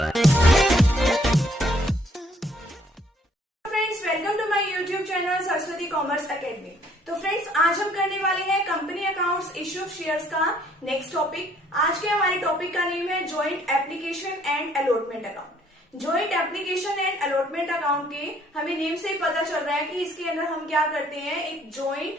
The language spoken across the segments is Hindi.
Friends, welcome to my YouTube channel Saraswati commerce academy. तो फ्रेंड्स, आज हम करने वाले हैं company accounts issue of shares का नेक्स्ट टॉपिक। आज के हमारे टॉपिक का नेम है joint application and allotment account. Joint application and allotment account के हमें नेम से ही पता चल रहा है कि इसके अंदर हम क्या करते हैं, एक ज्वाइंट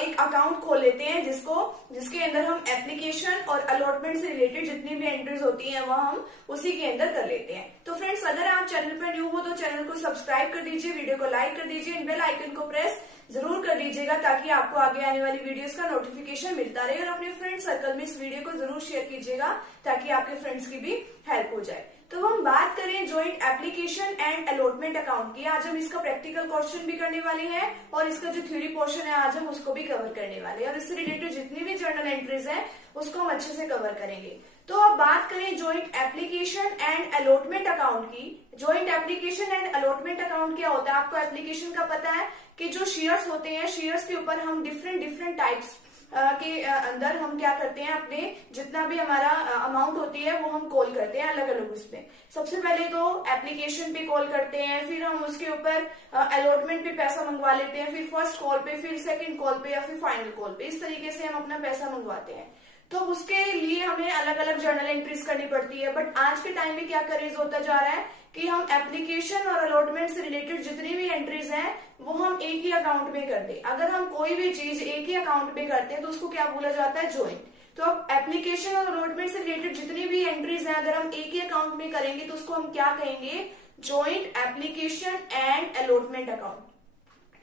एक अकाउंट खोल लेते हैं जिसके अंदर हम एप्लीकेशन और अलॉटमेंट से रिलेटेड जितनी भी एंट्रीज होती हैं वह हम उसी के अंदर कर लेते हैं। तो फ्रेंड्स, अगर आप चैनल पर न्यू हो तो चैनल को सब्सक्राइब कर दीजिए, वीडियो को लाइक कर दीजिए, बेल आइकन को प्रेस जरूर कर दीजिएगा ताकि आपको आगे आने वाली वीडियोस का नोटिफिकेशन मिलता रहे। और अपने फ्रेंड सर्कल में इस वीडियो को जरूर शेयर कीजिएगा ताकि आपके फ्रेंड्स की भी हेल्प हो जाए। तो हम बात करें joint application and allotment account की। आज हम इसका प्रैक्टिकल क्वेश्चन भी करने वाले हैं और इसका जो थ्योरी पोर्शन है आज हम उसको भी कवर करने वाले हैं और इससे रिलेटेड जितनी भी जर्नल एंट्रीज हैं उसको हम अच्छे से कवर करेंगे। तो अब बात करें joint application and allotment account की। Joint application and allotment account क्या होता है? आपको एप्लीकेशन का पता है कि जो शेयर्स होते हैं, शेयर्स के ऊपर हम डिफरेंट टाइप्स के अंदर हम क्या करते हैं, अपने जितना भी हमारा अमाउंट होती है वो हम कॉल करते हैं अलग अलग उसमें। सबसे पहले तो एप्लीकेशन पे कॉल करते हैं, फिर हम उसके ऊपर अलॉटमेंट पे पैसा मंगवा लेते हैं, फिर फर्स्ट कॉल पे, फिर सेकंड कॉल पे या फिर फाइनल कॉल पे। इस तरीके से हम अपना पैसा मंगवाते हैं। तो उसके लिए हमें अलग अलग जर्नल एंट्रीज करनी पड़ती है। बट आज के टाइम में क्या करेज होता जा रहा है कि हम एप्लीकेशन और अलॉटमेंट से रिलेटेड जितनी भी एंट्रीज हैं वो हम एक ही अकाउंट में कर दे। अगर हम कोई भी चीज एक ही अकाउंट में करते हैं तो उसको क्या बोला जाता है? ज्वाइंट। तो अब एप्लीकेशन और अलॉटमेंट से रिलेटेड जितनी भी एंट्रीज हैं अगर हम एक ही अकाउंट में करेंगे तो उसको हम क्या कहेंगे? Joint application and allotment account.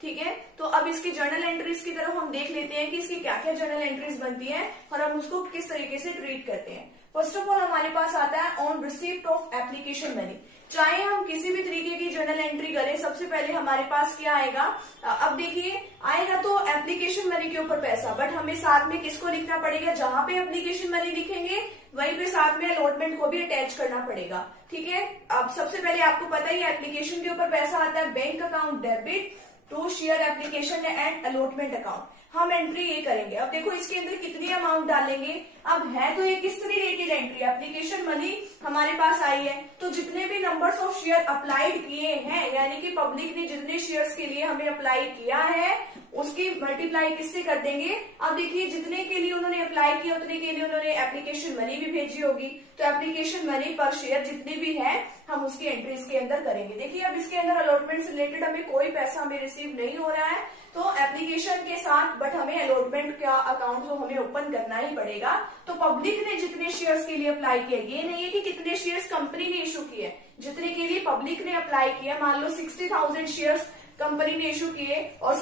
ठीक है, तो अब इसकी जर्नल एंट्रीज की तरफ हम देख लेते हैं कि इसकी क्या क्या जर्नल एंट्रीज बनती हैं और हम उसको किस तरीके से ट्रीट करते हैं। फर्स्ट ऑफ ऑल हमारे पास आता है on receipt of application money. चाहे हम किसी भी तरीके की जर्नल एंट्री करें, सबसे पहले हमारे पास क्या आएगा? अब देखिए, आएगा तो एप्लीकेशन मनी के ऊपर पैसा, बट हमें साथ में किसको लिखना पड़ेगा? जहां पे एप्लीकेशन मनी लिखेंगे वहीं पे साथ में अलॉटमेंट को भी अटैच करना पड़ेगा। ठीक है, अब सबसे पहले आपको पता ही एप्लीकेशन के ऊपर पैसा आता है bank account debit to share application and allotment account. हम एंट्री ये करेंगे। अब देखो इसके अंदर कितनी अमाउंट डालेंगे। अब है तो ये किससे रिलेटेड एंट्री? एप्लीकेशन मनी हमारे पास आई है तो जितने भी नंबर्स ऑफ शेयर अप्लाइड किए हैं, यानी कि पब्लिक ने जितने शेयर्स के लिए हमें अप्लाई किया है उसकी मल्टीप्लाई किससे कर देंगे? अब देखिए, जितने के लिए उन्होंने अप्लाई किया उतने के लिए उन्होंने एप्लीकेशन मनी भी भेजी होगी, तो एप्लीकेशन मनी पर शेयर जितनी भी है हम उसकी एंट्री इसके अंदर करेंगे। देखिए, अब इसके अंदर अलॉटमेंट से रिलेटेड हमें कोई पैसा हमें रिसीव नहीं हो रहा है तो एप्लीकेशन के साथ, बट हमें अलॉटमेंट का अकाउंट तो हमें ओपन करना ही पड़ेगा। तो पब्लिक ने जितने शेयर्स के लिए अप्लाई किया, ये नहीं है कि कितने शेयर्स कंपनी ने इशू किए, जितने के लिए पब्लिक ने अप्लाई किया। मान लो 60,000 शेयर्स कंपनी ने इशू किए और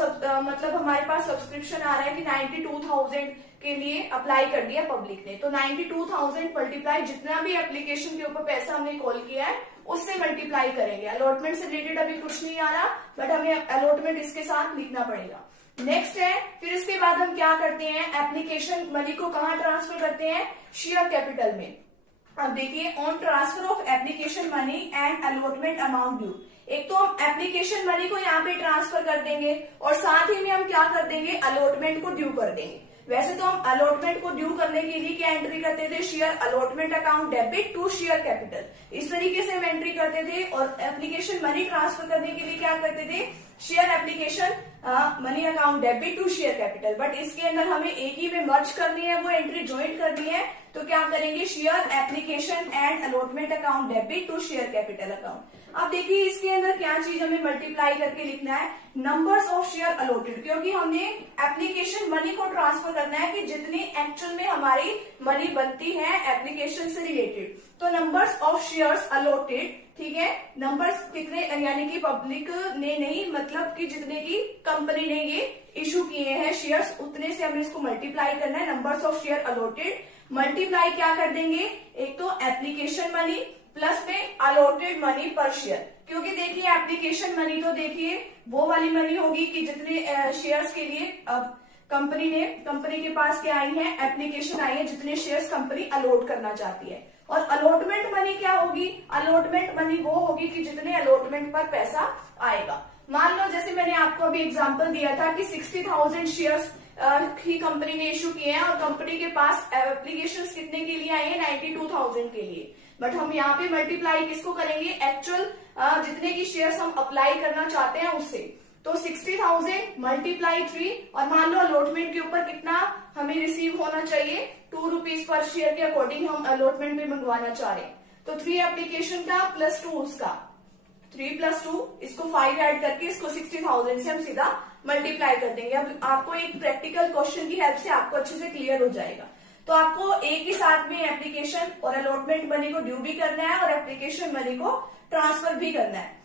मतलब हमारे पास सब्सक्रिप्शन आ रहा है कि 92,000 के लिए अप्लाई कर दिया पब्लिक ने, तो 92,000 मल्टीप्लाई जितना भी एप्लीकेशन के ऊपर पैसा हमने कॉल किया है उससे मल्टीप्लाई करेंगे। अलॉटमेंट से रिलेटेड अभी कुछ नहीं आ रहा, बट हमें अलॉटमेंट इसके साथ लिखना पड़ेगा। नेक्स्ट है, फिर इसके बाद हम क्या करते हैं? एप्लीकेशन मनी को कहाँ ट्रांसफर करते हैं? शेयर कैपिटल में। अब देखिए, on transfer of application money and allotment amount due. एक तो हम एप्लीकेशन मनी को यहाँ पे ट्रांसफर कर देंगे और साथ ही में हम क्या कर देंगे? अलॉटमेंट को ड्यू कर देंगे। वैसे तो हम अलॉटमेंट को ड्यू करने के लिए क्या एंट्री करते थे? Share allotment account debit to share capital. इस तरीके से हम एंट्री करते थे। और एप्लीकेशन मनी ट्रांसफर करने के लिए क्या करते थे? Share application money account debit to share capital. But इसके अंदर हमें एक ही में मर्ज करनी है, वो एंट्री ज्वाइंट करनी है, तो क्या करेंगे? Share application and allotment account debit to share capital account. अब देखिए, इसके अंदर क्या चीज हमें मल्टीप्लाई करके लिखना है? नंबर्स ऑफ शेयर अलॉटेड, क्योंकि हमने एप्लीकेशन मनी को ट्रांसफर करना है कि जितनी एक्चुअल में हमारी मनी बनती है एप्लीकेशन से रिलेटेड। तो नंबर्स ऑफ शेयर्स अलॉटेड, ठीक है, नंबर्स कितने, यानी कि पब्लिक ने नहीं, मतलब कि जितने की कंपनी ने ये इशू किए हैं शेयर्स उतने से हमें इसको मल्टीप्लाई करना है। Numbers of share allotted multiply क्या कर देंगे? एक तो एप्लीकेशन मनी प्लस में अलॉटेड मनी पर शेयर, क्योंकि देखिए एप्लीकेशन मनी तो देखिए वो वाली मनी होगी कि जितने शेयर्स के लिए अब कंपनी के पास क्या आई है? एप्लीकेशन आई है, जितने शेयर्स कंपनी अलॉट करना चाहती है। और अलॉटमेंट मनी क्या होगी? अलॉटमेंट मनी वो होगी कि जितने अलॉटमेंट पर पैसा आएगा। मान लो जैसे मैंने आपको अभी एग्जांपल दिया था कि 60,000 शेयर्स ही कंपनी ने इशू किए हैं और कंपनी के पास एप्लीकेशन कितने के लिए आए हैं? 92,000 के लिए। बट हम यहाँ पे मल्टीप्लाई किसको करेंगे, एक्चुअल जितने की शेयर्स हम अप्लाई करना चाहते हैं उससे। तो 60,000 मल्टीप्लाई 3, और मान लो अलॉटमेंट के ऊपर कितना हमें रिसीव होना चाहिए, 2 रुपीज पर शेयर के अकॉर्डिंग हम अलॉटमेंट में मंगवाना चाह रहे हैं। तो 3 एप्लीकेशन का प्लस 2 उसका, 3 + 2 इसको 5 ऐड करके इसको 60,000 से हम सीधा मल्टीप्लाई कर देंगे। अब आपको एक प्रैक्टिकल क्वेश्चन की हेल्प से आपको अच्छे से क्लियर हो जाएगा। तो आपको एक ही साथ में एप्लीकेशन और अलॉटमेंट मनी को ड्यू भी करना है और एप्लीकेशन मनी को ट्रांसफर भी करना है।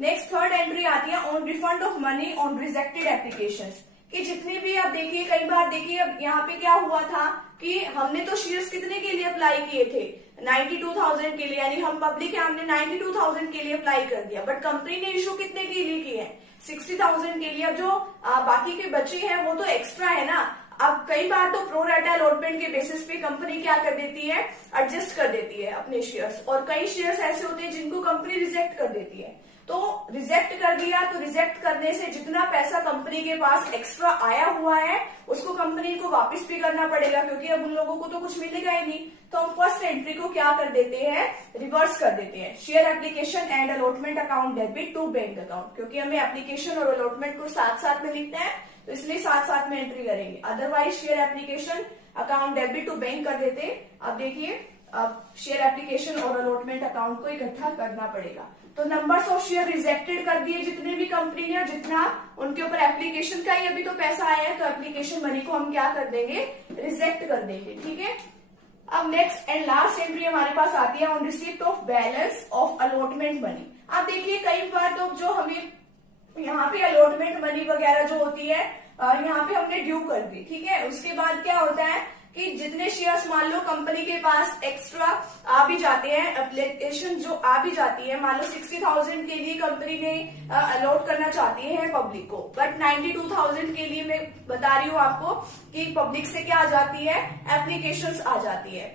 नेक्स्ट थर्ड एंट्री आती है on refund of money on rejected applications, कि जितनी भी आप देखिए, कई बार देखिए अब यहाँ पे क्या हुआ था कि हमने तो शेयर्स कितने के लिए अप्लाई किए थे, 92,000 के लिए, यानी हम पब्लिक है, हमने 92,000 के लिए अप्लाई कर दिया, बट कंपनी ने इशू कितने के लिए किए हैं, 60,000 के लिए। अब जो बाकी के बचे हैं वो तो एक्स्ट्रा है ना। अब कई बार तो प्रो रेटा अलॉटमेंट के बेसिस पे कंपनी क्या कर देती है, एडजस्ट कर देती है अपने शेयर्स, और कई शेयर्स ऐसे होते हैं जिनको कंपनी रिजेक्ट कर देती है। तो रिजेक्ट कर दिया, तो रिजेक्ट करने से जितना पैसा कंपनी के पास एक्स्ट्रा आया हुआ है उसको कंपनी को वापस भी करना पड़ेगा, क्योंकि अब उन लोगों को तो कुछ मिलेगा ही नहीं। तो हम फर्स्ट एंट्री को क्या कर देते हैं, रिवर्स कर देते हैं, share application and allotment account debit to bank account, क्योंकि हमें एप्लीकेशन और अलॉटमेंट को साथ साथ में लिखना है, तो इसलिए साथ साथ में एंट्री करेंगे। Otherwise share application account debit to bank कर देते। अब देखिए, अब शेयर एप्लीकेशन और अलॉटमेंट अकाउंट को इकट्ठा करना पड़ेगा। तो नंबर्स ऑफ शेयर रिजेक्टेड कर दिए जितने भी कंपनी ने, और जितना उनके ऊपर एप्लीकेशन का ही अभी तो पैसा आया है, तो एप्लीकेशन मनी को हम क्या कर देंगे, रिजेक्ट कर देंगे। ठीक है। अब नेक्स्ट एंड लास्ट एंट्री हमारे पास आती है on receipt of balance of allotment money. आप देखिए कई बार तो जो हमें यहाँ पे अलॉटमेंट मनी वगैरह जो होती है यहाँ पे हमने ड्यू कर दी, ठीक है। उसके बाद क्या होता है कि जितने शेयर्स मान लो कंपनी के पास एक्स्ट्रा आ भी जाते हैं, एप्लीकेशन जो आ भी जाती है, मान लो 60,000 के लिए कंपनी ने अलॉट करना चाहती है पब्लिक को, बट 92,000 के लिए मैं बता रही हूँ आपको कि पब्लिक से क्या आ जाती है, एप्लीकेशंस आ जाती है।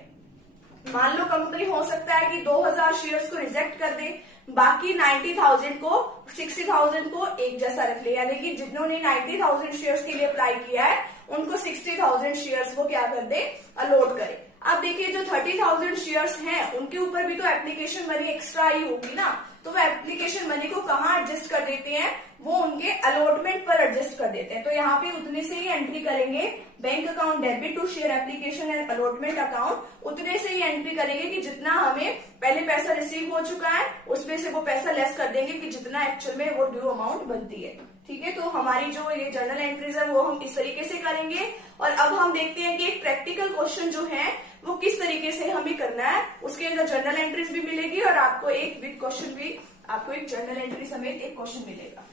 मान लो कंपनी हो सकता है कि 2,000 शेयर्स को रिजेक्ट कर दे, बाकी 90,000 को 60,000 को एक जैसा रख ले, यानी कि जिन्होंने 90,000 शेयर्स के लिए अप्लाई किया है उनको 60,000 शेयर्स को क्या कर दे, अलॉट करे। अब देखिए जो 30,000 शेयर्स हैं उनके ऊपर भी तो एप्लीकेशन मनी एक्स्ट्रा ही होगी ना, तो वो एप्लीकेशन मनी को कहाँ एडजस्ट कर देते हैं, वो उनके अलॉटमेंट पर एडजस्ट कर देते हैं। तो यहाँ पे उतने से ही एंट्री करेंगे, bank account debit to share application and allotment account, उतने से ही एंट्री करेंगे कि जितना हमें पहले पैसा रिसीव हो चुका है उसमें से वो पैसा लेस कर देंगे कि जितना एक्चुअल में वो ड्यू अमाउंट बनती है। ठीक है। तो हमारी जो ये जर्नल एंट्रीज है वो हम इस तरीके से करेंगे। और अब हम देखते हैं कि एक प्रैक्टिकल क्वेश्चन जो है वो किस तरीके से हमें करना है, उसके अंदर जर्नल एंट्रीज भी मिलेगी और आपको एक विद क्वेश्चन भी, आपको एक जर्नल एंट्री समेत एक क्वेश्चन मिलेगा।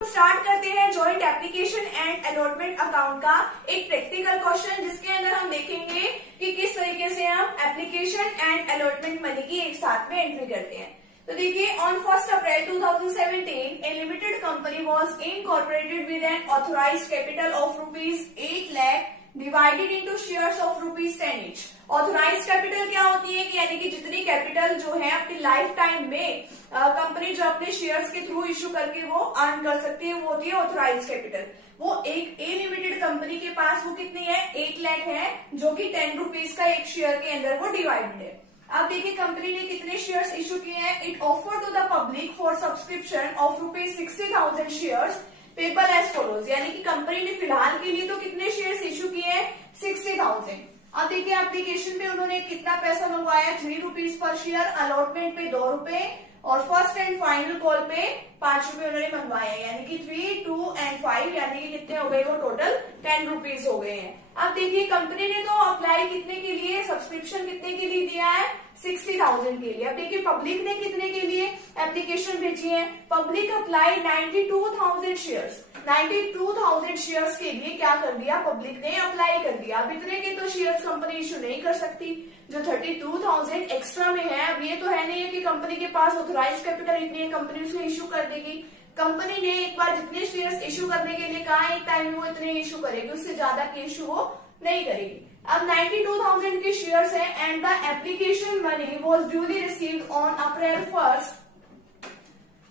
स्टार्ट करते हैं joint application and allotment account का एक प्रैक्टिकल क्वेश्चन, जिसके अंदर हम देखेंगे कि किस तरीके से हम एप्लीकेशन एंड अलॉटमेंट मनी की एक साथ में एंट्री करते हैं। तो देखिए, on 1 April 2017 a limited company was incorporated with an authorized capital of ₹8 lakh divided into shares of ₹10 each। Authorise capital क्या होती है कि यानी कि जितनी कैपिटल जो है अपनी लाइफ टाइम में कंपनी जो अपने शेयर्स के थ्रू इशू करके वो अर्न कर सकती है, वो होती है ऑथोराइज कैपिटल। वो एक ए लिमिटेड कंपनी के पास वो कितनी है, 8 लाख है, जो कि 10 रुपीज का एक शेयर के अंदर वो डिवाइडेड है। अब देखिए कंपनी ने कितने शेयर्स इशू किए हैं, it offer to the public for subscription of ₹60,000 shares payable as follows, यानी कि कंपनी ने फिलहाल के लिए तो कितने शेयर्स इशू किए हैं, 60,000। अब देखिए एप्लीकेशन पे उन्होंने कितना पैसा मंगवाया, 3 रुपीज पर शेयर, अलॉटमेंट पे 2 रुपए और फर्स्ट एंड फाइनल कॉल पे 5 रुपए उन्होंने मंगवाए, यानी कि 3, 2 एंड 5, यानी कि कितने हो गए, वो टोटल 10 रुपीज हो गए हैं। अब देखिए कंपनी ने तो अप्लाई कितने के लिए, सब्सक्रिप्शन कितने के लिए दिया है, 60,000 के लिए। अब देखिए पब्लिक ने कितने के लिए एप्लीकेशन भेजी है, पब्लिक अप्लाई 92,000 शेयर्स, 92,000 शेयर्स के लिए क्या कर दिया, पब्लिक ने अप्लाई कर दिया। अब इतने के तो शेयर्स कंपनी इशू नहीं कर सकती, जो 32,000 एक्स्ट्रा में है, अब ये तो है नहीं है कि कंपनी के पास ऑथोराइज कैपिटल इतनी है कंपनी उसे इशू कर देगी। कंपनी ने एक बार जितने शेयर्स इशू करने के लिए कहा एक टाइम में वो इतने इशू करेगी, उससे ज्यादा के इशू वो नहीं करेगी। अब 92,000 के शेयर्स हैं and the application money was duly received on April 15,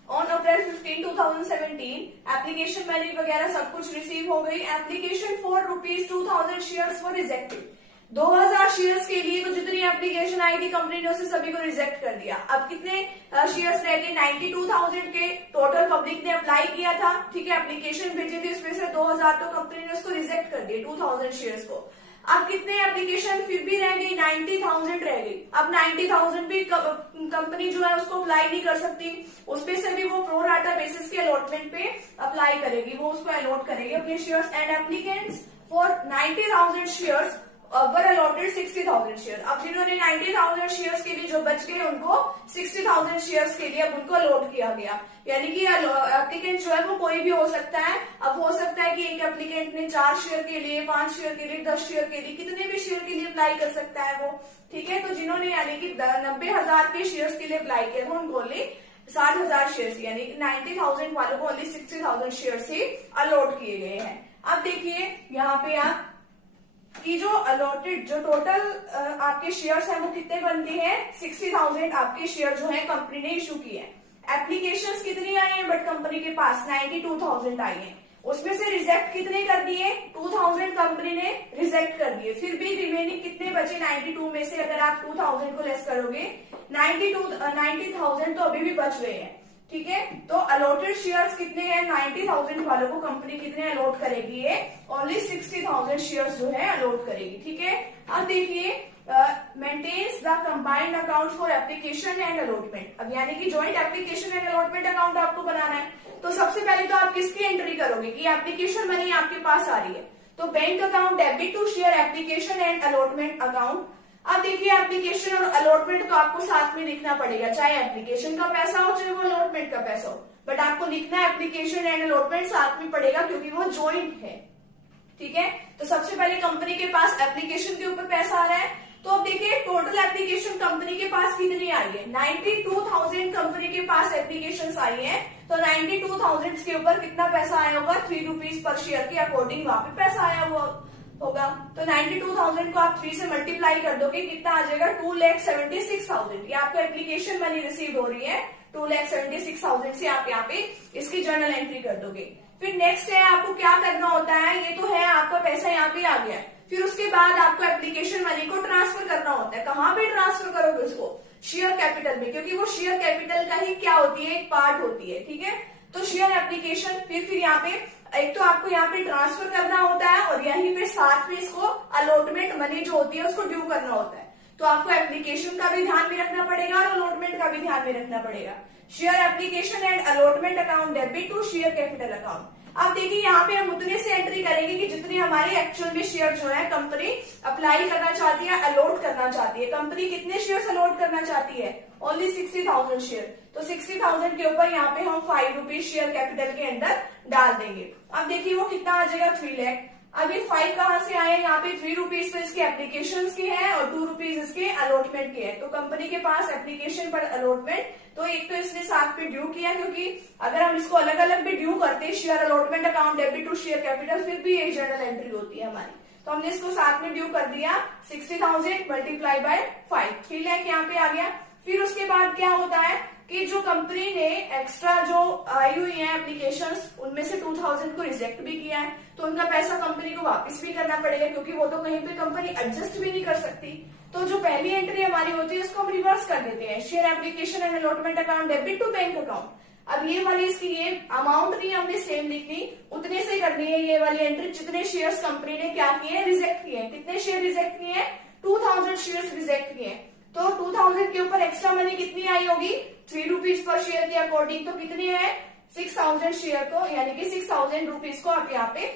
2017 application money वगैरह सब कुछ रिसीव हो गई। Application for ₹2,000 shares for rejected, 2000 shares के लिए तो जितनी एप्लीकेशन आई थी कंपनी ने उसे सभी को रिजेक्ट कर दिया। अब कितने शेयर्स रह गए? 92,000 के टोटल पब्लिक ने अप्लाई किया था, ठीक है, एप्लीकेशन भेजी थी, उसमें से 2000 तो कंपनी ने उसको रिजेक्ट कर दिया 2000 शेयर्स को। अब कितने एप्लीकेशन फिर भी रह गई? 90,000 रह गई। अब 90,000 भी कंपनी जो है उसको अप्लाई नहीं कर सकती, उसमें से भी वो प्रो राटा बेसिस के अलॉटमेंट पे अप्लाई करेगी, वो उसको अलॉट करेगी अपने shares. And applicants for 90,000 shares were allotted 60,000 share. अब जिन्होंने 90,000 शेयर्स के लिए जो बच गए उनको 60,000 शेयर्स के लिए अब उनको अलॉट किया गया। यानी कि एप्लीकेंट जो है वो कोई भी हो सकता है। अब हो सकता है कि एक एप्लीकेंट ने 4 शेयर के लिए, 5 शेयर के लिए, 10 शेयर के लिए, कितने भी शेयर के लिए अप्लाई कर सकता है वो, ठीक है। तो जिन्होंने यानी कि 90,000 के शेयर्स के लिए अप्लाई किया था उनको ओनली 60,000 शेयर्स यानी कि 90,000 वालों को ओनली 60,000 शेयर्स ही अलॉट किए गए हैं। अब देखिए यहाँ पे आप कि जो अलॉटेड जो टोटल आपके शेयर्स हैं वो कितने बनते हैं? 60,000 आपके शेयर जो है कंपनी ने इशू किए हैं। एप्लीकेशंस कितनी आई हैं? बट कंपनी के पास 92,000 आई हैं। उसमें से रिजेक्ट कितने कर दिए? 2,000 कंपनी ने रिजेक्ट कर दिए। फिर भी रिमेनिंग कितने बचे 92 में से? अगर आप 2,000 को लेस करोगे 90,000 तो अभी भी बच गए हैं, ठीक है। तो अलॉटेड शेयर्स कितने हैं? 90,000 वालों को कंपनी कितने अलॉट करेगी? ओनली 60,000 शेयर्स जो है अलॉट करेगी, ठीक है। अब देखिए maintains the combined account for application and allotment. अब यानी कि joint application and allotment account आपको बनाना है। तो सबसे पहले तो आप किसकी एंट्री करोगे कि एप्लीकेशन मनी आपके पास आ रही है, तो bank account debit to share application and allotment account. अब देखिए एप्लीकेशन और अलॉटमेंट तो आपको साथ में लिखना पड़ेगा, चाहे एप्लीकेशन का पैसा हो चाहे वो अलॉटमेंट का पैसा हो, बट आपको लिखना एप्लीकेशन एंड अलॉटमेंट साथ में पड़ेगा क्योंकि वो ज्वाइंट है, ठीक है। तो सबसे पहले कंपनी के पास एप्लीकेशन के ऊपर पैसा आ रहा है। तो अब देखिए टोटल एप्लीकेशन कंपनी के पास कितनी आई है? 92,000 कंपनी के पास एप्लीकेशन आई है। तो 92,000 के ऊपर कितना पैसा आया होगा? 3 रुपीज पर शेयर के अकॉर्डिंग वहां पे पैसा आया हुआ होगा। तो 92,000 को आप 3 से मल्टीप्लाई कर दोगे, कितना आ जाएगा? 2,76,000। ये आपको एप्लीकेशन मनी रिसीव हो रही है 2,76,000 से आप यहाँ पे इसकी जर्नल एंट्री कर दोगे। फिर नेक्स्ट है आपको क्या करना होता है, ये तो है आपका पैसा यहाँ पे आ गया। फिर उसके बाद आपको एप्लीकेशन मनी को ट्रांसफर करना होता है। कहाँ पे ट्रांसफर करोगे उसको? शेयर कैपिटल में, क्योंकि वो शेयर कैपिटल का ही क्या होती है? एक पार्ट होती है, ठीक है। तो शेयर एप्लीकेशन फिर यहाँ पे एक तो आपको यहाँ पे ट्रांसफर करना होता है और यहीं पे साथ में इसको अलॉटमेंट मनी जो होती है उसको ड्यू करना होता है। तो आपको एप्लीकेशन का भी ध्यान में रखना पड़ेगा और अलॉटमेंट का भी ध्यान में रखना पड़ेगा। Share application and allotment account debit to share capital account. अब देखिए यहाँ पे हम उतने से एंट्री करेंगे कि जितनी हमारे एक्चुअल में शेयर जो है कंपनी अप्लाई करना चाहती है, अलॉट करना चाहती है। कंपनी कितने शेयर अलॉट करना चाहती है? Only 60,000 share. तो 60,000 के ऊपर यहाँ पे हम 5 रुपीज शेयर कैपिटल के अंदर डाल देंगे। अब देखिए वो कितना आ जाएगा? 3 लाख। अब ये 5 कहाँ से आए? यहाँ पे 3 रुपीज तो इसके एप्लीकेशन के हैं और 2 रुपीज इसके अलॉटमेंट के हैं। तो कंपनी के पास एप्लीकेशन पर अलॉटमेंट तो एक तो इसने साथ में ड्यू किया, क्योंकि अगर हम इसको अलग अलग भी ड्यू करते share allotment account debit to share capital फिर भी एक जर्नल एंट्री होती है हमारी। तो हमने इसको साथ में ड्यू कर दिया 60,000 मल्टीप्लाई बाय 5, 3 लाख यहाँ पे आ गया। फिर उसके बाद क्या होता है कि जो कंपनी ने एक्स्ट्रा जो आई हुई है एप्लीकेशंस उनमें से 2,000 को रिजेक्ट भी किया है, तो उनका पैसा कंपनी को वापस भी करना पड़ेगा, क्योंकि वो तो कहीं पे कंपनी एडजस्ट भी नहीं कर सकती। तो जो पहली एंट्री हमारी होती है उसको हम रिवर्स कर देते हैं, share application and allotment account debit to bank account. अब ये वाली इसकी ये अमाउंट नहीं हमने सेम लिखनी, उतने से करनी है ये वाली एंट्री जितने शेयर्स कंपनी ने क्या किए हैं? रिजेक्ट किए हैं। कितने शेयर रिजेक्ट किए हैं? 2,000 शेयर्स रिजेक्ट किए हैं। तो 2,000 के ऊपर एक्स्ट्रा मनी कितनी आई होगी? 3 रुपीज पर शेयर के अकॉर्डिंग। तो कितनी है? 6,000 शेयर को यानी कि 6,000 रुपीज को आप यहाँ पे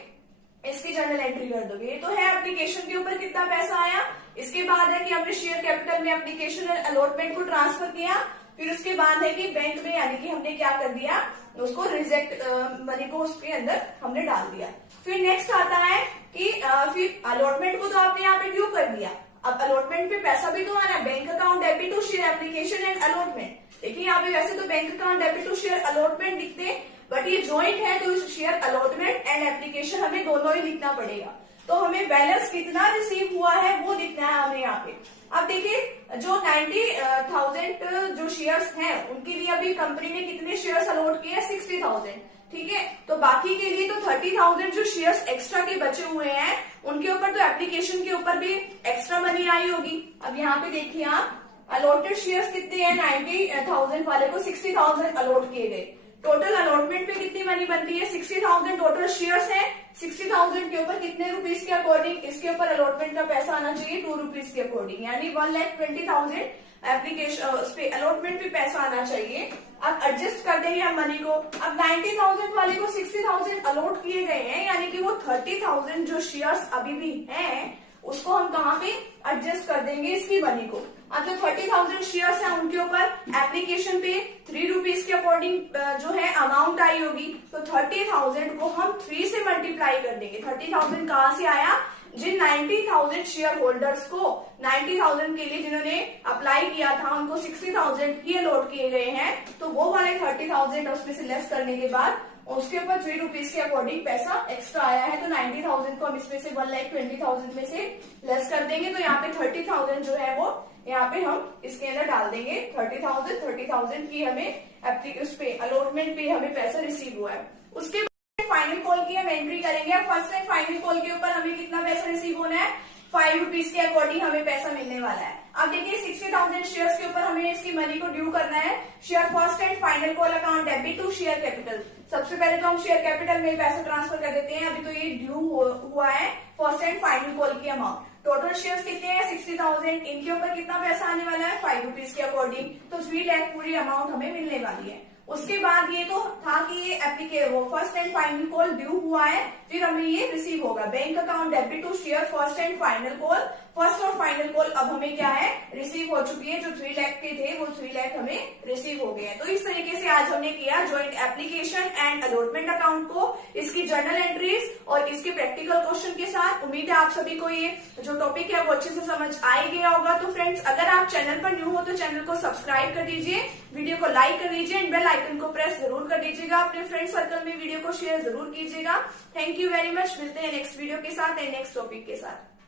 इसकी जर्नल एंट्री कर दोगे। ये तो है एप्लीकेशन के ऊपर कितना पैसा आया। इसके बाद है कि हमने शेयर कैपिटल में एप्लीकेशन अलॉटमेंट को ट्रांसफर किया। फिर उसके बाद है कि बैंक में यानी कि हमने क्या कर दिया, उसको रिजेक्ट मनी को उसके अंदर हमने डाल दिया। फिर नेक्स्ट आता है कि फिर अलॉटमेंट को तो आपने यहाँ पे ड्यू कर दिया। अब अलॉटमेंट पे पैसा भी तो आना है, bank account debit to share application and allotment. देखिए यहाँ पे वैसे तो bank account debit to share allotment लिखते, बट ये ज्वाइंट है तो शेयर अलॉटमेंट एंड एप्लीकेशन हमें दोनों ही लिखना पड़ेगा। तो हमें बैलेंस कितना रिसीव हुआ है वो लिखना है हमें यहाँ पे। अब देखिए जो 90,000 जो शेयर्स हैं उनके लिए अभी कंपनी ने कितने शेयर्स अलॉट किए? 60,000, ठीक है। तो बाकी के लिए तो 30,000 जो शेयर्स एक्स्ट्रा के बचे हुए हैं उनके ऊपर तो एप्लीकेशन के ऊपर भी एक्स्ट्रा मनी आई होगी। अब यहाँ पे देखिए आप, अलॉटेड शेयर्स कितने हैं, 90,000 वाले को 60,000 अलॉट किए गए। टोटल अलॉटमेंट पे कितनी मनी बनती है, 60,000 टोटल शेयर्स है। 60,000 के ऊपर कितने रुपीज के अकॉर्डिंग इसके ऊपर अलॉटमेंट का पैसा आना चाहिए, 2 रुपीज के अकॉर्डिंग, यानी 1,20,000 एप्लीकेशन उस पे अलॉटमेंट पे पैसा आना चाहिए। अब एडजस्ट कर देंगे हम मनी को। अब 90,000 वाले को 60,000 अलॉट किए गए हैं, यानी कि वो 30,000 जो शेयर्स अभी भी हैं उसको हम कहाँ पे एडजस्ट कर देंगे इसकी मनी को। अब जो 30,000 शेयर्स हैं उनके ऊपर एप्लीकेशन पे 3 रुपीज के अकॉर्डिंग जो है अमाउंट आई होगी। तो 30,000 को हम 3 से मल्टीप्लाई कर देंगे। 30,000 कहाँ से आया, जिन 90,000 शेयर होल्डर्स को 90,000 के लिए जिन्होंने अप्लाई किया था उनको 60,000 ही अलॉट किए गए हैं, तो वो वाले 30,000 उसमें से लेस करने के बाद उसके ऊपर 3 रुपीज के अकॉर्डिंग पैसा एक्स्ट्रा आया है। तो 90,000 को हम इसमें से 1,20,000 में से लेस कर देंगे। तो यहाँ पे 30,000 जो है वो यहाँ पे हम इसके अंदर डाल देंगे। 30,000 की हमें उस पे अलॉटमेंट पे हमें पैसा रिसीव हुआ है। उसके फाइनल कॉल की हम एंट्री करेंगे। अब फर्स्ट टाइम फाइनल कॉल के ऊपर हमें कितना पैसा रिसीव होना है, 5 रुपीज के अकॉर्डिंग हमें पैसा मिलने वाला है। अब देखिए 60,000 शेयर्स के ऊपर हमें इसकी मनी को ड्यू करना है। Share first and final call account debit to share capital. सबसे पहले तो हम शेयर कैपिटल में पैसा ट्रांसफर कर देते हैं। अभी तो ये ड्यू हुआ है फर्स्ट एंड फाइनल कॉल की अमाउंट। टोटल शेयर्स कितने हैं, 60,000, इनके ऊपर कितना पैसा आने वाला है, 5 रुपीज के अकॉर्डिंग। तो 3 लाख पूरी अमाउंट हमें मिलने वाली है। उसके बाद ये तो था कि ये applicable first and final call due हुआ है, फिर हमें ये रिसीव होगा। Bank account debit to share first and final call, first और फाइनल कॉल अब हमें क्या है, रिसीव हो चुकी है। जो 3 लाख के थे वो 3 लाख हमें रिसीव हो गए हैं। तो इस तरीके से आज हमने किया joint application and allotment account को, इसकी जर्नल एंट्रीज और इसके प्रैक्टिकल क्वेश्चन के साथ। उम्मीद है आप सभी को ये जो टॉपिक है वो अच्छे से समझ आ ही गया होगा। तो फ्रेंड्स, अगर आप चैनल पर न्यू हो तो चैनल को सब्सक्राइब कर दीजिए, वीडियो को लाइक कर दीजिए एंड बेल आइकन को प्रेस जरूर कर दीजिएगा। अपने फ्रेंड सर्कल में वीडियो को शेयर जरूर कीजिएगा। Thank you very much. मिलते हैं नेक्स्ट वीडियो के साथ एंड नेक्स्ट टॉपिक के साथ।